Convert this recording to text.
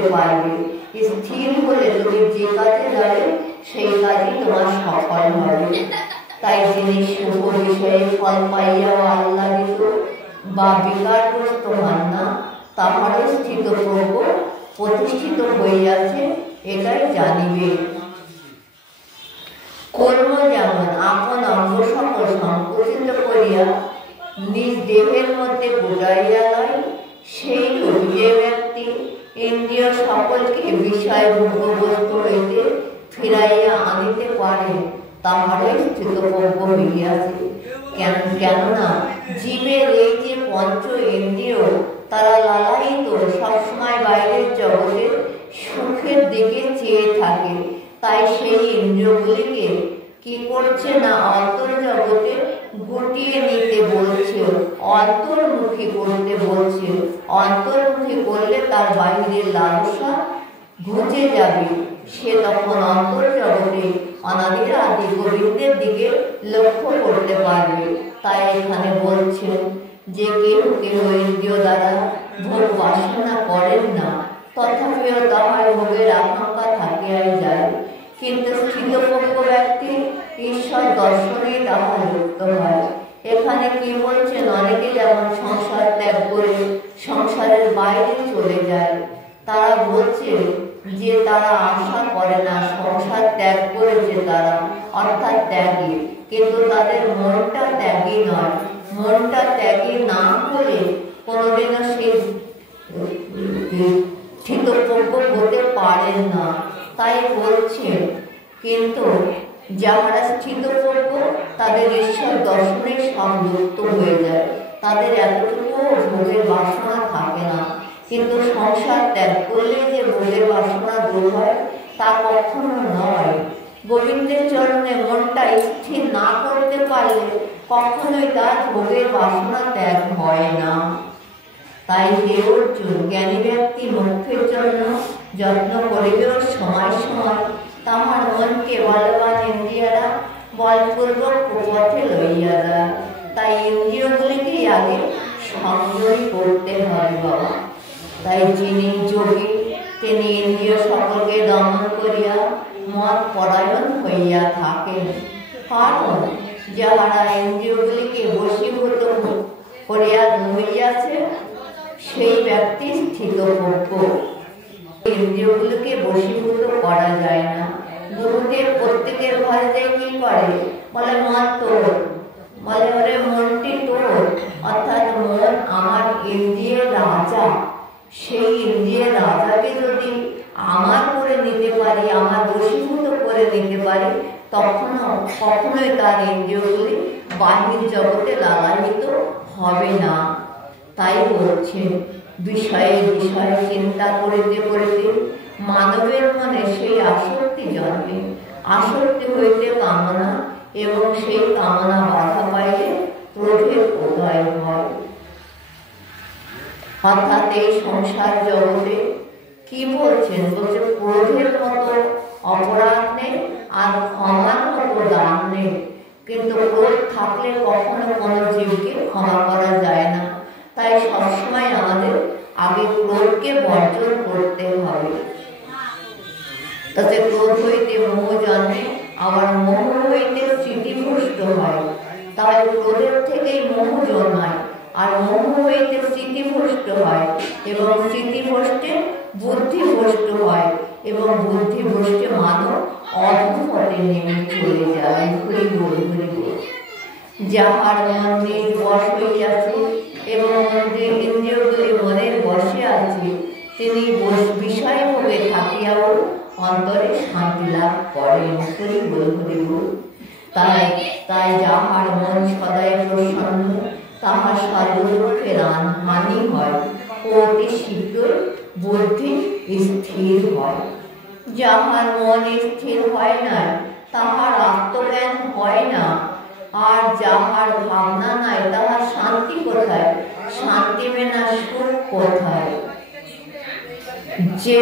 করতে পারবে। স্থির হলে তুমি যে কাজে যাবে সেই কাজই তোমার সফল হবে। তাই যিনি শুভ বিষয়ে ফল পাইয়াও আহ্লাদিত বা বিকারগ্রস্ত হন না, তাহারও স্থিতপ্রজ্ঞ প্রতিষ্ঠিত হইয়াছে, এটাই জানিবে। কর্ম যেমন আপন অঙ্গ সকল সংকুচিত করিয়া নিজ দেহের মধ্যে গুটাইয়া লয়, সেই যে ব্যক্তি ইন্দ্রিয় সকলকে বিষয় ভোগ্যবস্তু হইতে ফিরাইয়া আনিতে পারে, তাহারই স্থিতপ্রজ্ঞ হইয়াছে। কেননা জীবের এই যে পঞ্চ ইন্দ্রিয়, তারা লালায়িত সবসময় বাইরের জগতে সুখের দিকে চেয়ে থাকে। তাই সেই ইন্দ্রিয়গুলিকে কি করছে না, অন্তর্জগতে গুটিয়ে নিতে বলছে, অন্তর্মুখী করতে বলছে। অন্তর্মুখী করলে তার বাহিরের লালসা ঘুচে যাবে, সে তখন অন্তর্জগতে অনাদির আদি গোবিন্দের দিকে লক্ষ্য করতে পারবে। তাই এখানে বলছেন যে কেউ কেউ ইন্দ্রিয় দ্বারা ভোগ বাসনা করেন না, তথাপিও তাহার ভোগের আকাঙ্ক্ষা থাকিয়াই যায়। কিন্তু স্থিতপ্রজ্ঞ ব্যক্তি ঈশ্বর দর্শনেই তাহার যুক্ত হয়। এখানে কি বলছেন, অনেকে যেমন সংসার ত্যাগ করে সংসারের বাইরে চলে যায়, তারা বলছে যে তারা আশা করে না, সংসার ত্যাগ করেছে তারা, অর্থাৎ ত্যাগী, কিন্তু তাদের মনটা ত্যাগী নয়। মনটা ত্যাগী না হলে কোনোদিনও সেই স্থিতপ্রজ্ঞ হতে পারেন না। তাই বলছেন, কিন্তু যাহারা স্থিতপ্রজ্ঞ তাদের ঈশ্বর দর্শনে সংযুক্ত হয়ে যায়, তাদের এতটুকু ভোগের বাসনা থাকে না। কিন্তু সংসার ত্যাগ করলে যে ভোগের বাসনা দূর হয় তা কখনো নয়। গোবিন্দের চরণে মনটা স্থির না করতে পারলে কখনোই তার ভোগের বাসনা ত্যাগ হয় না। তাই হে অর্জুন, জ্ঞানী ব্যক্তি মোক্ষের জন্য যত্ন করিবেও সময় সময় তাহার মনকে বলবান ইন্দ্রিয়রা বলপূর্বক পথে লইয়া যায়। তাই ইন্দ্রিয়গুলিকে আগে সংযমী করতে হয় বাবা। তাই যিনি যোগী তিনি ইন্দ্রিয় সকলকে দমন করিয়া মত পরায়ণ হইয়া থাকেন। কারণ যাহারা ইন্দ্রিয়গুলিকে বশীভূত করিয়া লইয়াছে সেই ব্যক্তি স্থিতপ্রজ্ঞ। ইন্দ্রিয়গুলিকে বশীভূত করা যায় না। গুরুদেব প্রত্যেকের ঘরে যায় কি করে, বলে মন তোর, বলে ওরে মনটি তোর, অর্থাৎ মন আমার ইন্দ্রিয়ের রাজা। সেই ইন্দ্রিয়ের রাজাকে যদি আমার করে নিতে পারি, আমার বশীভূত করে নিতে পারি, কখনোই তার ইন্দ্রিয়গুলি বাহির জগতে লালায়িত হবে না। তাই বলছেন, বিষয়ে বিষয়ে চিন্তা করিতে করিতে মানবের মনে সেই আসক্তি জন্মে। আসক্তি হইতে কামনা, এবং সেই কামনা বাধা পাইলে ক্রোধের উদয় হয়। অর্থাৎ এই সংসার জগতে কি বলছেন, বলছে ক্রোধের মতো অপরাধ নেই আর ক্ষমার মতো দান নেই। কিন্তু ক্রোধ থাকলে কখনো কোনো জীবকে ক্ষমা করা যায় না। তাই সবসময় আমাদের আগে ক্রোধকে বর্জন করতে হবে। তাতে ক্রোধ হইতে মোহ জন্মে, আবার মোহ হইতে স্মৃতিভ্রষ্ট হয়। তাহলে ক্রোধের থেকেই মোহ জন্মায়, আর মোহ হইতে স্মৃতিভ্রষ্ট হয়, এবং স্মৃতিভ্রষ্টে বুদ্ধিভ্রষ্ট হয়, এবং বুদ্ধিভ্রষ্টে মানব অধঃপথে নেমে চলে যায়। যাহার মন নিজ বশ হইয়াছে এবং ইন্দ্রিয়গুলি মনের বশে আছে, তিনি বিষয় ভোগে থাকিয়াও অন্তরে শান্তি লাভ করেন। তাই যাহার মন সদাই প্রসন্ন, তাহার সর্বদুঃখের হানি হয় ও অতি শীঘ্রই বুদ্ধি স্থির হয়। যাহার মন স্থির হয় না, তাহার আত্মজ্ঞান হয় না। আর যাহার ভাবনা নাই, তাহার শান্তি কোথায়? শান্তি বিনা সুখ কোথায়? যে